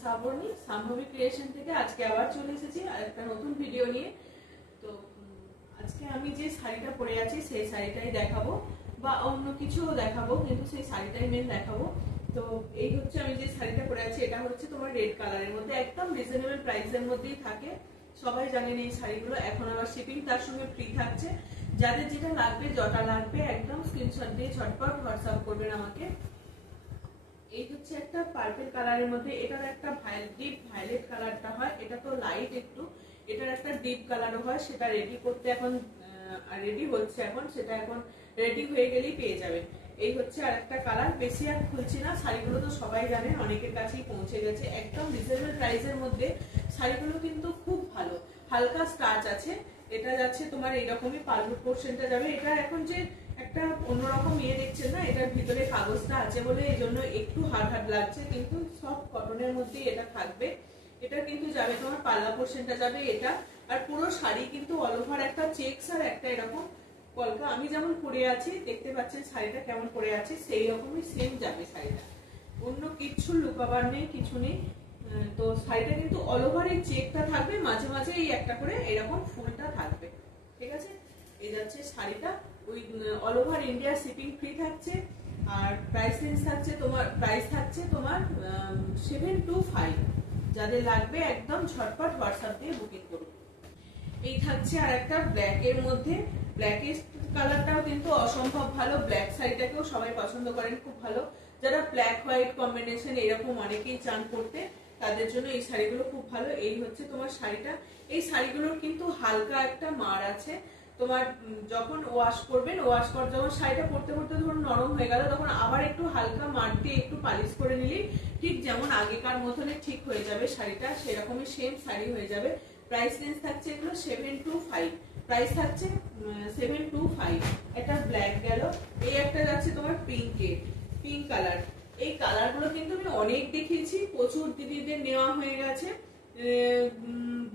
Shrabani সাম্ভবী creation থেকে আজকে আবার চলে এসেছি আর একটা নতুন ভিডিও নিয়ে। তো আজকে আমি যে শাড়িটা পরে আছি সেই শাড়িটাই দেখাবো বা অন্য কিছুও দেখাবো, কিন্তু সেই শাড়িটাই মেন দেখাবো। তো এই হচ্ছে আমি যে শাড়িটা পরে আছি, এটা হচ্ছে তোমার রেড কালারের মধ্যে, একদম রিজনেবল প্রাইসের মধ্যেই থাকে। সবাই জানেন এই শাড়িগুলো, এখন আবার শিপিং তার সঙ্গে ফ্রি থাকছে। যাদের যেটা লাগবে, যটা লাগবে একদম স্ক্রিনশট দিয়ে ঝটপট হোয়াটসঅ্যাপ করবেন আমাকে। এই হচ্ছে একটা পার্পল কালারের মধ্যে, এটার একটা ডিপ ভায়োলেট কালারটা হয়, এটা তো লাইট একটু, এটার একটা ডিপ কালারও হয়। সেটা রেডি করতে এখন রেডি হচ্ছে, এখন সেটা এখন রেডি হয়ে গেলেই পেয়ে যাবেন। এই হচ্ছে আর একটা কালার, বেশি আর খুলছি না, শাড়িগুলো তো সবাই জানেন, অনেকের কাছেই পৌঁছে গেছে। একদম রিজনেবল প্রাইসের মধ্যে শাড়িগুলো কিন্তু খুব ভালো, হালকা স্টার্চ আছে। এটা যাচ্ছে তোমার এইরকমই পালুর পোর্শনটা যাবে। এটা এখন যে একটা অন্যরকম ইয়ে দেখছেন না, এটার ভিতরে কাগজটা আছে বলে এই জন্য একটু হার্ড হার্ড লাগছে, কিন্তু সব কটনের মধ্যেই এটা থাকবে। এটা কিন্তু যাবে তোমার পাল্লা পোর্শনটা যাবে এটা, আর পুরো শাড়ি কিন্তু অল ওভার একটা চেকস আর একটা এরকম কলকা। আমি যেমন পরে আছি, দেখতে পাচ্ছেন শাড়িটা কেমন পরে আছে, সেই রকমই সেম যাবে শাড়িটা, অন্য কিছু লুকাবার নেই, কিছু নেই। তো শাড়িটা কিন্তু অল ওভার এই চেকটা থাকবে, মাঝে মাঝে এই একটা করে এরকম ফুলটা থাকবে, ঠিক আছে। এই যাচ্ছে শাড়িটা, ওই all over India shipping free থাকছে। আর প্রাইস রেঞ্জ থাকছে তোমার, প্রাইস থাকছে তোমার 725। যাদের লাগবে একদম ঝটপট হোয়াটসঅ্যাপ দিয়ে বুকিং করুন। এই থাকছে আর একটা ব্ল্যাক এর মধ্যে, ব্ল্যাক এর কালারটাও কিন্তু অসম্ভব ভালো, ব্ল্যাক শাড়িটাকেও সবাই পছন্দ করেন, খুব ভালো। যারা ব্ল্যাক হোয়াইট কম্বিনেশন এরকম অনেকেই চান করতে, তাদের জন্য এই শাড়িগুলো খুব ভালো। এই হচ্ছে তোমার শাড়িটা। এই শাড়িগুলোর কিন্তু হালকা একটা মার আছে, তোমার যখন ওয়াশ করবেন, ওয়াশ কর যখন শাড়িটা পরতে পরতে ধরুন নরম হয়ে গেল, তখন আবার একটু হালকা মার দিয়ে একটু পালিশ করে নিলেই ঠিক যেমন আগেকার মতনে ঠিক হয়ে যাবে শাড়িটা, সেরকমই সেম শাড়ি হয়ে যাবে। প্রাইস রেঞ্জ থাকছে এগুলো 725, প্রাইস থাকছে 725। এটা ব্ল্যাক গেল, এই একটা যাচ্ছে তোমার পিঙ্ক কালার। এই কালারগুলো কিন্তু আমি অনেক দেখিয়েছি, প্রচুর দিদিদের নেওয়া হয়ে গেছে,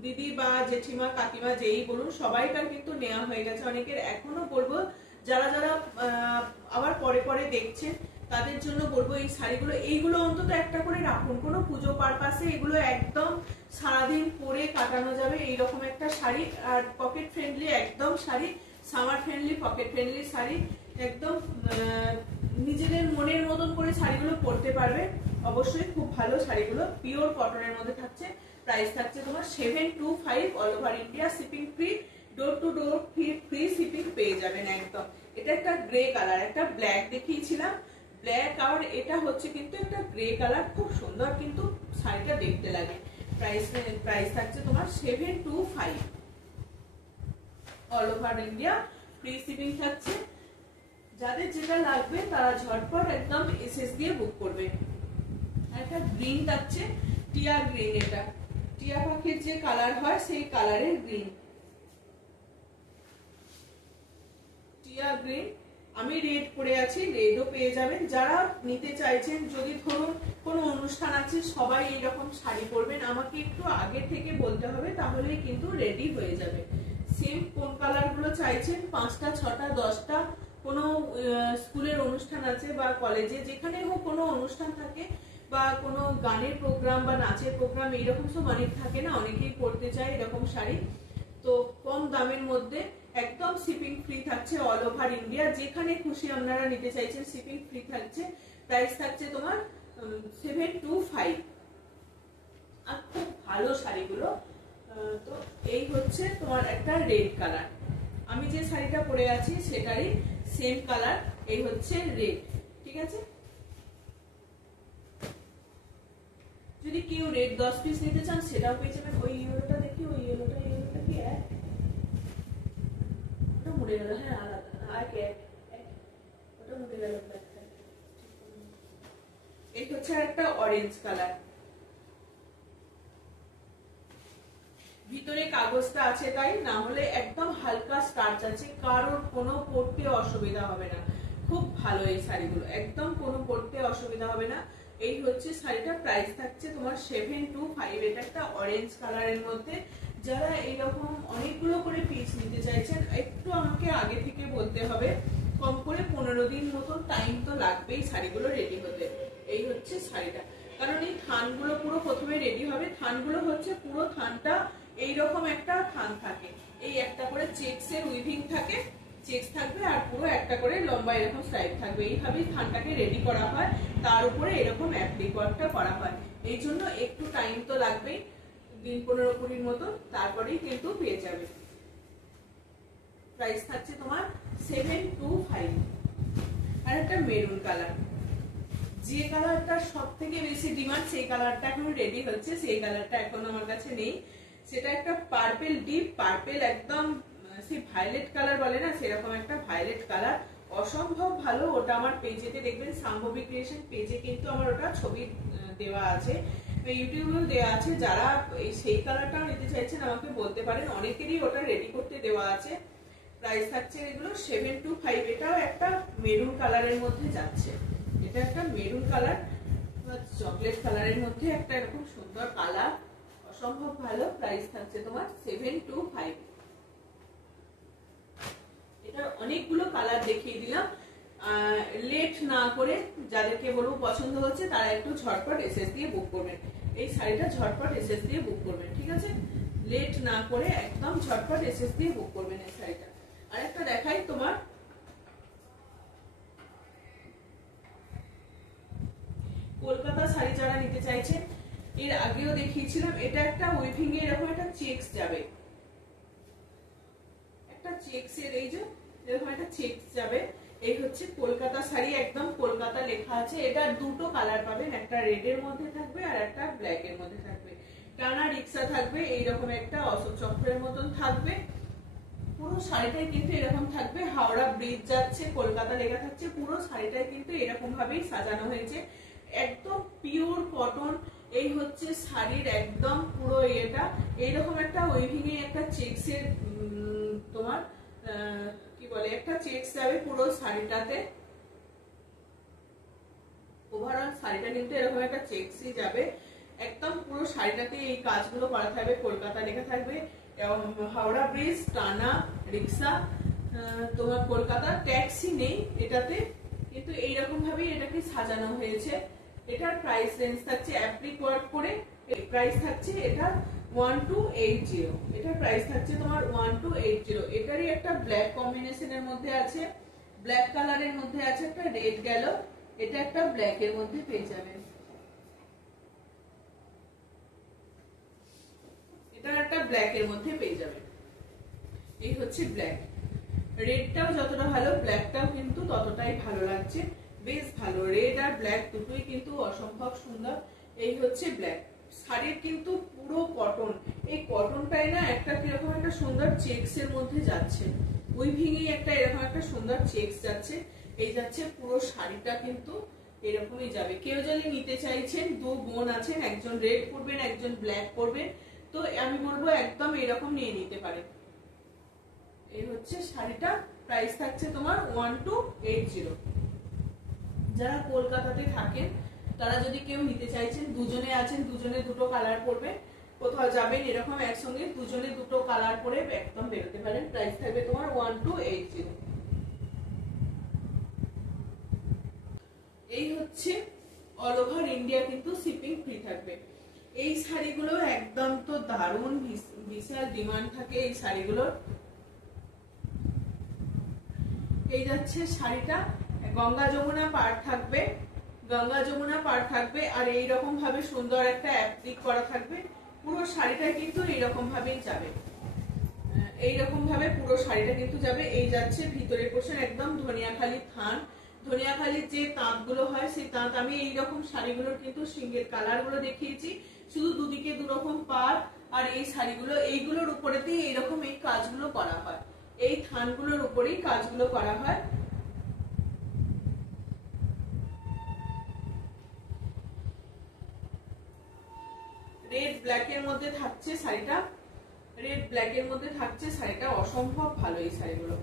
দিদি বা জেঠিমা কাকিমা যেই বলুন সবাইকার কিন্তু নেওয়া হয়ে গেছে। অনেকের এখনো বলবো, যারা যারা আবার পরে পরে দেখছেন তাদের জন্য বলবো এই শাড়িগুলো, এইগুলো অন্তত একটা করে রাখুন, কোনো পুজো পারপাসে এগুলো একদম সারাদিন পরে কাটানো যাবে এইরকম একটা শাড়ি। আর পকেট ফ্রেন্ডলি একদম sari, summer friendly pocket friendly sari, একদম নিজেদের মনের মতন করে শাড়িগুলো পরতে পারবে। অবশ্যই খুব ভালো শাড়িগুলো, পিওর কটনের মধ্যে থাকছে। প্রাইস থাকছে তোমার 725, all over India shipping free, door to door free shipping পেয়ে যাবেন একদম। এটা একটা গ্রে কালার, একটা ব্ল্যাক দেখিয়েছিলাম, ব্ল্যাক আর এটা হচ্ছে কিন্তু একটা গ্রে কালার, খুব সুন্দর কিন্তু শাড়িটা দেখতে লাগে। প্রাইস থাকছে তোমার 725, all over India free shipping থাকছে। যাদের যেটা লাগবে তারা ঝটপট একদম এসএস দিয়ে বুক করবে। একটা গ্রিন থাকছে, টিয়া গ্রিন, এটা টিয়া পাখির যে কালার হয় সেই কালারের গ্রিন, টিয়া গ্রিন। আমি রেড পরে আছি, রেডও পেয়ে যাবেন। যারা নিতে চাইছেন, যদি ধরুন কোনো অনুষ্ঠান আছে, সবাই এইরকম শাড়ি পরবেন, আমাকে একটু আগে থেকে বলতে হবে, তাহলেই কিন্তু রেডি হয়ে যাবে। সেম কোন কালার গুলো চাইছেন, 5টা 6টা 10টা, কোনো স্কুলের অনুষ্ঠান আছে বা কলেজে, যেখানে হোক কোনো অনুষ্ঠান থাকে বা কোনো গানের প্রোগ্রাম বা নাচের প্রোগ্রাম, এইরকম সব অনেক থাকে না, অনেকেই পরতে চায় এরকম শাড়ি। তো কম দামের মধ্যে একদম শিপিং ফ্রি থাকছে অল ওভার ইন্ডিয়া, যেখানে খুশি আপনারা নিতে চাইছেন শিপিং ফ্রি থাকছে। প্রাইস থাকছে তোমার 725, আর খুব ভালো শাড়িগুলো। তো এই হচ্ছে তোমার একটা রেড কালার, আমি যে শাড়িটা পরে আছি সেটারই সেম কালার, এই হচ্ছে রেড, ঠিক আছে। যদি কেউ রেড 10 পিস নিতে চান সেটাও পেয়ে যাবেন। ওই ইয়েলোটা দেখি, ওই ইয়েলোটা কি ওটা মুড়ে গেল, হ্যাঁ আলাদা, ওটা মুড়ে গেল। এই হচ্ছে একটা অরেঞ্জ কালার, ভিতরে কাগজটা আছে তাই, না হলে একদম হালকা স্টার্চ আছে, কারোর কোনো পরতে অসুবিধা হবে না। খুব ভালো এই শাড়িগুলো, একদম কোনো পরতে অসুবিধা হবে না। এই হচ্ছে শাড়িটা, প্রাইস থাকছে তোমার 725। এটা একটা অরেঞ্জ কালারের মধ্যে। যারা এইরকম অনেকগুলো করে পিস নিতে চাইছেন, একটু আমাকে আগে থেকে বলতে হবে, কম করে 15 দিন মতন টাইম তো লাগবেই শাড়িগুলো রেডি হতে। এই হচ্ছে শাড়িটা, কারণ এই থানগুলো পুরো প্রথমে থানগুলো হচ্ছে পুরো থানটা এইরকম একটা থান থাকে, এই একটা করে চেক্সের উইভিং থাকে, চেক্স থাকবে আর পুরো একটা করে লম্বা এরকম স্ট্রাইপ থাকবে। এইভাবেই থানটাকে রেডি করা হয়, তার উপরে এরকম অ্যাপ্লিক ওয়ার্কটা করা হয়। এই জন্য একটু টাইম তো লাগবেই, দিন 15-20 মতো, তারপরেই কিন্তু পেয়ে যাবে। প্রাইস থাকছে তোমার 725। আর একটা মেরুন কালার, যে কালারটা সব থেকে বেশি ডিমান্ড, সেই কালারটা এখন রেডি হচ্ছে, সেই কালারটা এখন আমার কাছে নেই। সেটা একটা পার্পেল, ডিপ পার্পেল, একদম সেই ভায়োলেট কালার বলে না, সেরকম একটা ভায়োলেট কালার, অসম্ভব ভালো। ওটা আমার পেজেতে দেখবেন, শাম্ভবী ক্রিয়েশন পেজে কিন্তু আমার ওটা ছবি দেওয়া আছে, ইউটিউবেও দেওয়া আছে। যারা সেই কালারটাও নিতে চাইছেন আমাকে বলতে পারেন, অনেকেরই ওটা রেডি করতে দেওয়া আছে। প্রাইস থাকছে এগুলো 725। এটাও একটা মেরুন কালারের মধ্যে যাচ্ছে, এটা একটা মেরুন কালার বা চকলেট কালারের মধ্যে একটা এরকম সুন্দর কালার, অসম্ভব ভালো। প্রাইস থাকছে তোমার 725। এটা অনেকগুলো কালার দেখিয়ে দিলাম, লেট না করে যাদেরকে বলবো পছন্দ হচ্ছে তারা একটু ঝটপট এসএস দিয়ে বুক করবেন। এই শাড়িটা ঝটপট এসএস দিয়ে বুক করবেন, ঠিক আছে? লেট না করে একদম ঝটপট এসএস দিয়ে বুক করবেন এই শাড়িটা। আরেকটা দেখাই তোমার, কলকাতা শাড়ি যারা নিতে চাইছেন, এর আগেও দেখিয়েছিলাম, এটা একটা উইভিং এ এরকম একটা চেকস যাবে, একটা চেকসের এই যে এরকম একটা চেকস যাবে। এই হচ্ছে কলকাতা শাড়ি, একদম কলকাতা লেখা আছে। এটা দুটো কালার পাবেন, একটা রেড এর মধ্যে থাকবে আর একটা ব্ল্যাক এর মধ্যে থাকবে। টানা রিক্সা থাকবে, এইরকম একটা অশোক চক্রের মতন থাকবে। পুরো শাড়িটাই কিন্তু এরকম থাকবে, হাওড়া ব্রিজ যাচ্ছে, কলকাতা লেখা থাকছে। পুরো শাড়িটাই কিন্তু এরকম ভাবেই সাজানো হয়েছে, একদম পিওর কটন। এই হচ্ছে শাড়ির একদম পুরো এটা, এইরকম একটা উইভিং এ একটা চেকসের তোমার কি বলে, একটা চেকস যাবে পুরো শাড়িটাতে। ওভারঅল শাড়িটা কিন্তু এরকম একটা চেকসই যাবে, একদম পুরো শাড়িটাতে এই কাজগুলো করা থাকবে, কলকাতা লেখা থাকবে, এবং হাওড়া ব্রিজ, টানা রিক্সা, তোমার কলকাতা, ট্যাক্সি নেই এটাতে, কিন্তু এইরকম ভাবেই এটাকে সাজানো হয়েছে। এটার প্রাইস রেঞ্জ থাকছে অ্যাপ্লিক ওয়ার্ক করে, প্রাইস থাকছে এটা 1280। এটার প্রাইস থাকছে তোমার 1280। এটারই একটা ব্ল্যাক কম্বিনেশনের মধ্যে আছে, ব্ল্যাক কালারের মধ্যে আছে, একটা রেড গেল, এটা একটা ব্ল্যাক এর মধ্যে পেয়ে যাবেন। এটা একটা ব্ল্যাক এর মধ্যে পেয়ে যাবেন। এই হচ্ছে ব্ল্যাক, রেডটাও যতটা ভালো ব্ল্যাকটাও কিন্তু ততটাই ভালো লাগছে, বেশ ভালো। রেড আর ব্ল্যাক দুটোই কিন্তু অসম্ভব সুন্দর। এই হচ্ছে ব্ল্যাক। শাড়ির কিন্তু পুরো কটন, এই কটনটাই না একটা কিরকম একটা সুন্দর চেকস এর মধ্যে যাচ্ছে, উইভিং এ একটা এরকম একটা সুন্দর চেকস যাচ্ছে, এই যাচ্ছে পুরো শাড়িটা কিন্তু এরকমই যাবে। কেউ যদি নিতে চাইছেন, দু বোন আছেন, একজন রেড পরবেন একজন ব্ল্যাক পরবেন, তো আমি বলবো একদম এরকম নিয়ে নিতে পারেন। এই হচ্ছে শাড়িটা, প্রাইস থাকছে তোমার 1280। যারা কলকাতাতে থাকেন তারা যদি কেউ নিতে চাইছেন, দুজনে আছেন, দুজনে দুটো কালার পরবে, কোথাও যাবেন এরকম একসঙ্গে দুজনে দুটো কালার পরে একদম বেরোতে পারেন। প্রাইস থাকবে তোমার 1280। এই হচ্ছে অল ওভার ইন্ডিয়া কিন্তু শিপিং ফ্রি থাকবে। এই শাড়িগুলো একদম তো দারুণ, বিশাল ডিমান্ড থাকে এই শাড়িগুলোর। এই যাচ্ছে শাড়িটা, গঙ্গা যমুনা পাড় থাকবে, গঙ্গা যমুনা পাড় থাকবে, আর এইরকম ভাবে সুন্দর একটা অ্যাপ্লিক করা থাকবে। পুরো শাড়িটা কিন্তু এইরকম ভাবেই যাবে, এইরকম ভাবে পুরো শাড়িটা কিন্তু যাবে। এই যাচ্ছে ভিতরের পোর্শন, একদম ধনিয়াখালি থান, ধনিয়াখালির যে তাঁতগুলো হয় সেই তাঁত। আমি এইরকম শাড়িগুলোর কিন্তু সিঙ্গেল কালার গুলো দেখিয়েছি, শুধু দুদিকে দুরকম পাড়। আর এই শাড়িগুলো এইগুলোর উপরেতেই এইরকম এই কাজগুলো করা হয়, এই থানগুলোর উপরেই কাজগুলো করা হয়। রেড ব্ল্যাক এর মধ্যে থাকছে শাড়িটা, রেড ব্ল্যাক এর মধ্যে থাকছে শাড়িটা, অসম্ভব ভালো এই শাড়িগুলো।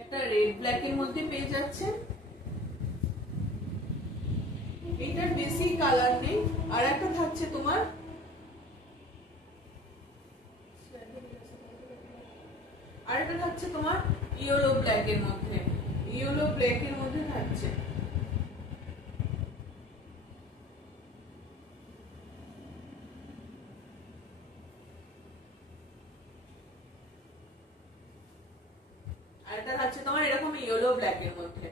একটা রেড ব্ল্যাক এর মধ্যে পেয়ে যাচ্ছে, এইটার বেশি কালার নেই। আর একটা থাকছে তোমার, আর একটা থাকছে তোমার ইয়েলো ব্ল্যাক এর মধ্যে, ইয়েলো ব্ল্যাক এর মধ্যে থাকছে। আর এটা থাকছে তোমার এরকম ইয়েলো ব্ল্যাক এর মধ্যে।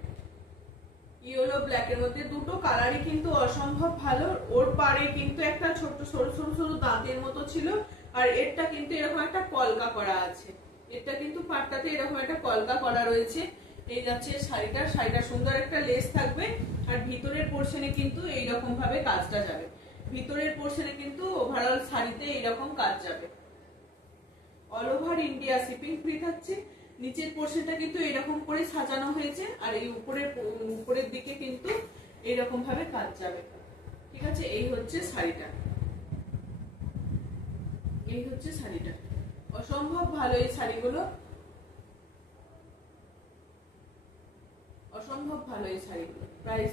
ইয়েলো ব্ল্যাক এর মধ্যে দুটো কালারই কিন্তু অসম্ভব ভালো। ওর পাড়ে কিন্তু একটা ছোট সরু সরু সরু দাঁতের মতো ছিল, আর এরটা কিন্তু এরকম একটা কলকা করা আছে। এটা কিন্তু পাটটাতে এরকম একটা কলকা করা রয়েছে। এই যাচ্ছে শাড়িটা সুন্দর একটা লেস থাকবে, আর ভিতরের পোরশনে কিন্তু এইরকম ভাবে কাজটা যাবে। ভিতরের পোরশনে কিন্তু ওভারঅল শাড়িতে এইরকম কাজ যাবে। All over India shipping free থাকছে। নিচের পোরশনটা কিন্তু এরকম করে সাজানো হয়েছে, আর এই উপরের দিকে কিন্তু এরকম ভাবে কাজ যাবে। ঠিক আছে, এই হচ্ছে শাড়িটা। এই হচ্ছে শাড়িটা, অসম্ভব ভালো এই শাড়িগুলো, অসম্ভব ভালো এই শাড়িগুলো। প্রাইস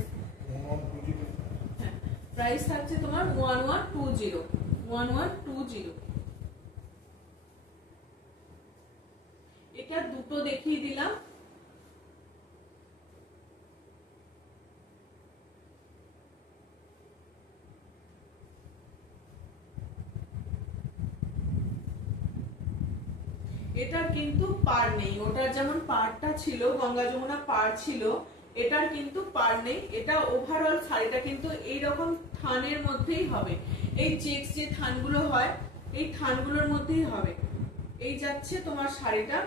প্রাইস থাকছে তোমার 1120। এটা দুটো দেখিয়ে দিলাম। এটার কিন্তু পার নেই, ওটার যেমন পারটা ছিল গঙ্গা যমুনা পার ছিল, এটার কিন্তু পার নেই। এটা ওভারঅল শাড়িটা কিন্তু এইরকম থানের মধ্যেই হবে। এই চেকস যে থানগুলো হয়, এই থানগুলোর মধ্যেই হবে। এই যাচ্ছে তোমার শাড়িটা।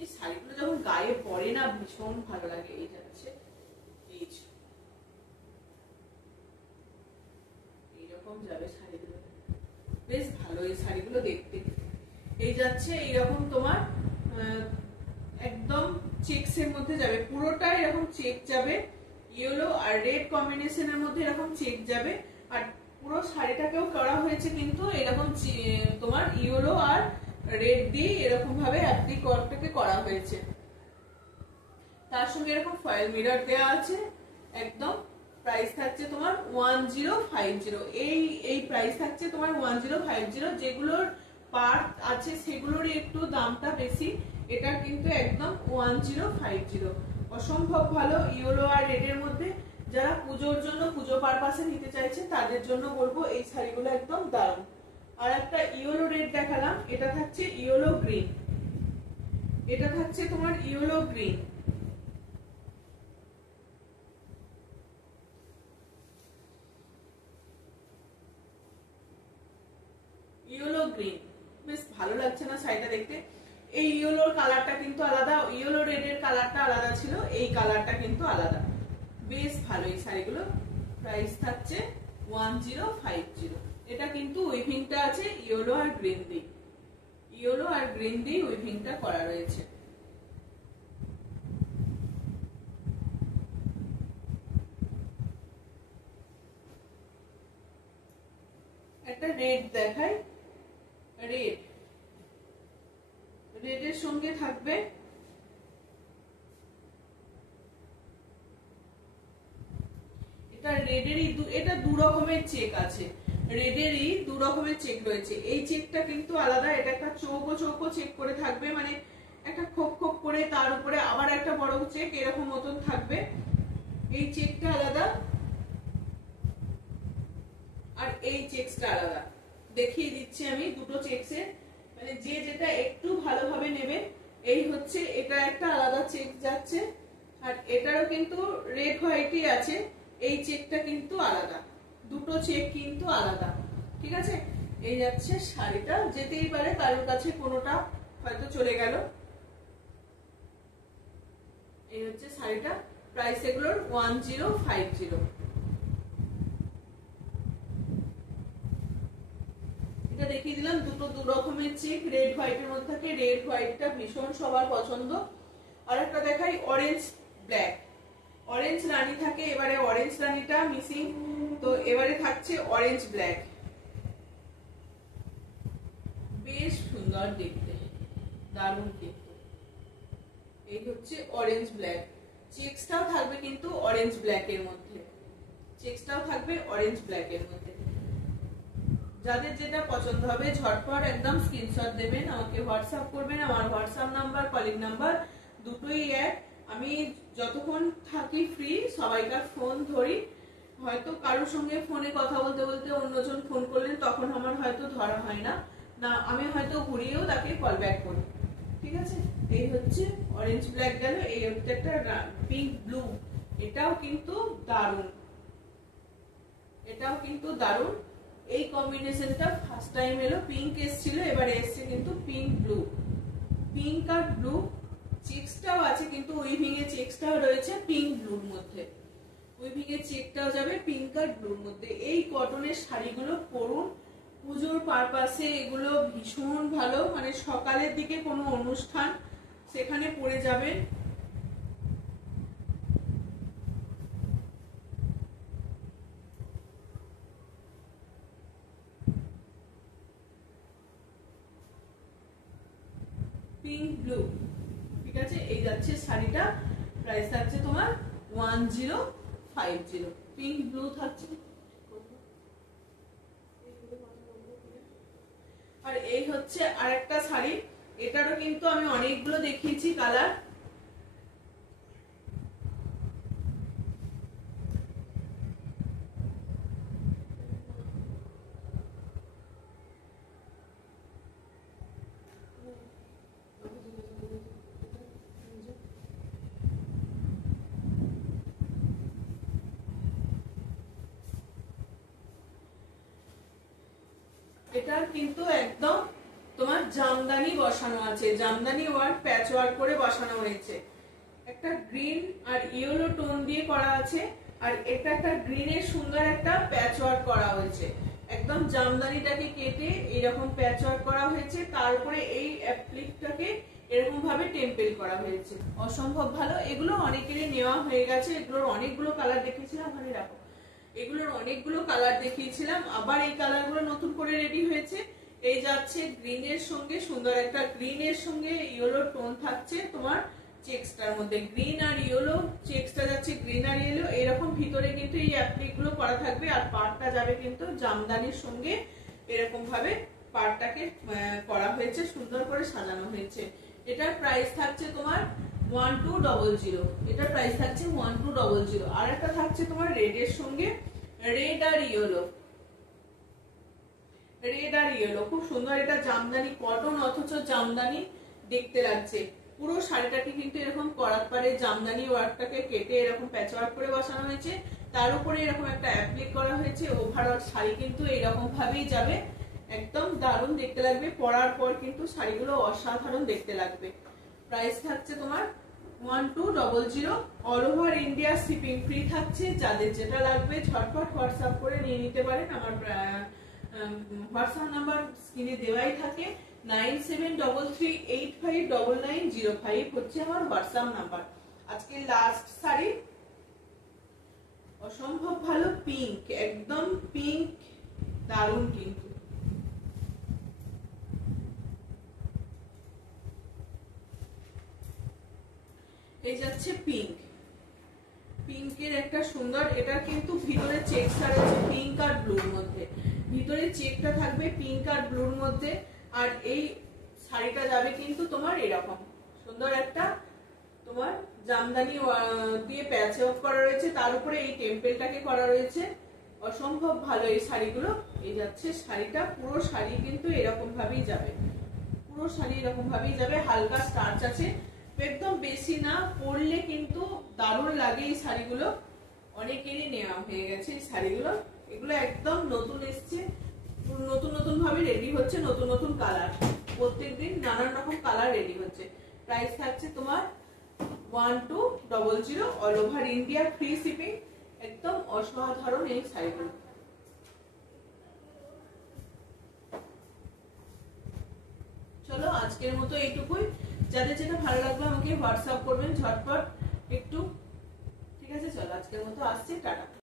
এই শাড়িগুলো যখন গায়ে পরে না ভীষণ ভালো লাগে। এই যাচ্ছে এইরকম যাবে শাড়িগুলো, বেশ ভালো এই শাড়িগুলো দেখতে। এই যাচ্ছে এইরকম তোমার একদম চেকস এর মধ্যে যাবে, পুরোটা এরকম চেক যাবে। ইয়েলো আর রেড কম্বিনেশনের মধ্যে এরকম চেক যাবে। আর পুরো শাড়িটাকেও করা হয়েছে কিন্তু এরকম তোমার ইয়েলো আর রেড দিয়ে এরকম ভাবে অ্যাপ্লিকটাকে করা হয়েছে। তার সঙ্গে এরকম ফয়েল মিরর দেওয়া আছে একদম। প্রাইস থাকছে তোমার 1050। এই প্রাইস থাকছে তোমার 1050। যেগুলোর পার্ট আছে সেগুলোর একটু দামটা বেশি, এটা কিন্তু একদম 1050। অসম্ভব ভালো ইয়েলো আর রেড এর মধ্যে। যারা পুজোর জন্য পুজো পারপাসে নিতে চাইছে তাদের জন্য বলবো এই শাড়িগুলো একদম দারুণ। আর একটা ইয়েলো রেড দেখালাম, এটা থাকছে ইয়েলো গ্রিন। এটা থাকছে তোমার ইয়েলো গ্রিন। ইয়েলো গ্রিন বেশ ভালো লাগছে না শাড়িটা দেখতে? এই ইয়েলোর কালারটা কিন্তু আলাদা, ইয়েলো রেড এর কালারটা আলাদা ছিল, এই কালারটা কিন্তু আলাদা। বেশ ভালো এই শাড়িগুলো। প্রাইস থাকছে 1050। এটা কিন্তু উইভিংটা আছে ইয়েলো আর গ্রিন দিয়ে, ইয়েলো আর গ্রিন দিয়ে উইভিংটা করা রয়েছে। একটা রেড দেখাই। রেড, রেডের সঙ্গে থাকবে এটা রেডেরই এটা দু রকমের চেক আছে। রেডেরই দু রকমের চেক রয়েছে। এই চেকটা কিন্তু আলাদা, এটা একটা চৌকো চৌকো চেক করে থাকবে, মানে একটা খোপ খোপ করে, তার উপরে আবার একটা বড় চেক এরকম মতন থাকবে। এই চেকটা আলাদা আর এই চেকসটা আলাদা। দেখিয়ে দিচ্ছি আমি দুটো চেকসে, মানে যে যেটা একটু ভালোভাবে নেবে। এই হচ্ছে এটা একটা আলাদা চেক যাচ্ছে, আর এটারও কিন্তু রেড হোয়াইটই আছে। এই চেকটা কিন্তু আলাদা, দুটো চেক কিন্তু আলাদা। ঠিক আছে, এই যাচ্ছে শাড়িটা। যেতেই পারে কারোর কাছে কোনোটা হয়তো চলে গেল। এই হচ্ছে শাড়িটা। প্রাইস এগুলোর 1050। এটা দেখিয়ে দিলাম দুটো দু রকমের চেক, রেড হোয়াইটের মধ্যে থাকে। রেড হোয়াইটটা ভীষণ সবার পছন্দ। আর একটা দেখাই অরেঞ্জ ব্ল্যাক। অরেঞ্জ রানী থাকে, এবারে অরেঞ্জ রানীটা মিসিং, তো এবারে থাকছে অরেঞ্জ ব্ল্যাক। বেশ সুন্দর দেখতে, দারুণ দেখতে। এই হচ্ছে অরেঞ্জ ব্ল্যাক। চেকসটাও থাকবে কিন্তু অরেঞ্জ ব্ল্যাক এর মধ্যে, চেকসটাও থাকবে অরেঞ্জ ব্ল্যাক এর মধ্যে। যাদের যেটা পছন্দ হবে ঝটপট একদম স্ক্রিনশট দেবেন, আমাকে হোয়াটসঅ্যাপ করবেন। আমার হোয়াটসঅ্যাপ নাম্বার, কলিং নাম্বার দুটোই এক। আমি যতক্ষণ থাকি ফ্রি সবাইকার ফোন ধরি, হয়তো কারোর সঙ্গে ফোনে কথা বলতে বলতে অন্যজন ফোন করলেন তখন আমার হয়তো ধরা হয় না, আমি হয়তো ঘুরিয়েও তাকে কল ব্যাক করি। ঠিক আছে, এই হচ্ছে অরেঞ্জ ব্ল্যাক গেল, এই হচ্ছে একটা পিঙ্ক ব্লু, এটাও কিন্তু দারুণ, এটাও কিন্তু দারুণ। এই কম্বিনেশনটা ফার্স্ট টাইম এলো, পিঙ্ক এসেছিল, এবারে এসছে কিন্তু পিঙ্ক ব্লু, পিঙ্ক আর ব্লু। চেকসটাও আছে কিন্তু উইভিং এ চেকসটাও রয়েছে পিঙ্ক ব্লুর মধ্যে, উইভিং এর চেকটাও যাবে পিঙ্ক আর ব্লুর মধ্যে। এই কটনের শাড়িগুলো পরুন, পুজোর পারপাসে এগুলো ভীষণ ভালো, মানে সকালের দিকে কোনো অনুষ্ঠান সেখানে পরে যাবেন। পিঙ্ক ব্লু, ঠিক আছে, এই যাচ্ছে শাড়িটা, প্রাইস থাকছে তোমার 1050। পিঙ্ক ব্লু থাকছে। আর এই হচ্ছে আরেকটা শাড়ি, এটারও কিন্তু আমি অনেকগুলো দেখিয়েছি কালার। এটার কিন্তু একদম তোমার জামদানি বসানো আছে, জামদানি ওয়ার্ক প্যাচ ওয়ার্ক করে বসানো হয়েছে, একটা গ্রিন আর ইয়েলো টোন দিয়ে করা আছে, আর এটা একটা গ্রিনের সুন্দর একটা প্যাচ ওয়ার্ক করা হয়েছে, একদম জামদানিটাকে কেটে এরকম প্যাচ ওয়ার্ক করা হয়েছে, তারপরে এই অ্যাপ্লিকটাকে এরকম ভাবে টেম্পেল করা হয়েছে, অসম্ভব ভালো। এগুলো অনেকেরই নেওয়া হয়ে গেছে, এগুলোর অনেকগুলো কালার দেখিয়েছিলাম, ওখানে রাখো, এগুলোর অনেকগুলো কালার দেখিয়েছিলাম, আবার এই কালারগুলো নতুন করে রেডি হয়েছে। এই যাচ্ছে গ্রিনের সঙ্গে সুন্দর একটা গ্রিনের সঙ্গে ইয়েলো টোন থাকছে তোমার চেক্সটার মধ্যে, গ্রিন আর ইয়েলো, চেক্সটা যাচ্ছে গ্রিন আর ইয়েলো, এরকম ভিতরে কিন্তু এই অ্যাপ্লিক গুলো করা থাকবে, আর পাড়টা যাবে কিন্তু জামদানির সঙ্গে, এরকম ভাবে পাড়টাকে করা হয়েছে, সুন্দর করে সাজানো হয়েছে। এটার প্রাইস থাকছে তোমার 1200, এটার প্রাইস থাকছে 1200। আর একটা থাকছে তোমার রেড এর সঙ্গে, রেড আর ইয়েলো, রেড আর ইয়েলো, খুব সুন্দর, এটা জামদানি কটন অথচ জামদানি দেখতে লাগছে। পুরো শাড়িটাকে কিন্তু এরকম করার পরে জামদানি ওয়ার্কটাকে কেটে এরকম প্যাচ ওয়ার্ক করে বসানো হয়েছে, তার উপরে এরকম একটা অ্যাপ্লিক করা হয়েছে। ওভারঅল শাড়ি কিন্তু এরকম ভাবেই যাবে, একদম দারুণ দেখতে লাগবে, পরার পর কিন্তু শাড়িগুলো অসাধারণ দেখতে লাগবে। প্রাইস থাকছে তোমার 1200, all over India shipping free থাকছে। যাদের যেটা লাগবে ঝটপট হোয়াটসঅ্যাপ করে নিয়ে নিতে পারেন, আমার হোয়াটসঅ্যাপ নাম্বার স্ক্রিনে দেওয়াই থাকে, 9733859905 হচ্ছে আমার হোয়াটসঅ্যাপ নাম্বার। আজকে লাস্ট শাড়ি, অসম্ভব ভালো, পিঙ্ক, একদম পিঙ্ক, দারুণ কিন্তু। এই যাচ্ছে পিঙ্ক, পিঙ্কের একটা সুন্দর, এটা কিন্তু ভিতরে চেকস আছে পিঙ্ক আর ব্লুর মধ্যে, ভিতরে চেকটা থাকবে পিঙ্ক আর ব্লুর মধ্যে। আর এই শাড়িটা যাবে কিন্তু তোমার এরকম সুন্দর একটা তোমার জামদানি দিয়ে প্যাচ ওয়ার্ক করা রয়েছে, তার উপরে এই টেম্পেলটাকে করা রয়েছে, অসম্ভব ভালো এই শাড়িগুলো। এই যাচ্ছে শাড়িটা, পুরো শাড়ি কিন্তু এরকম ভাবেই যাবে, পুরো শাড়ি এরকম ভাবেই যাবে, হালকা স্টার্চ আছে, একদম বেশি না, পরলে কিন্তু দারুণ লাগে এই শাড়িগুলো, অনেকেরই নেওয়া হয়ে গেছে এই শাড়িগুলো, এগুলো একদম নতুন এসছে, নতুন নতুন ভাবে রেডি হচ্ছে, নতুন নতুন কালার, প্রত্যেকদিন নানান রকম কালার রেডি হচ্ছে। প্রাইস থাকছে তোমার 1200, all over India free shipping, একদম অসাধারণ এই শাড়িগুলো। চলো আজকের মতো এইটুকুই, যাদের যেটা ভালো লাগবে আমাকে হোয়াটসঅ্যাপ করবেন ঝটপট একটু, ঠিক আছে? চলো আজকের মতো আসছি, টাটা।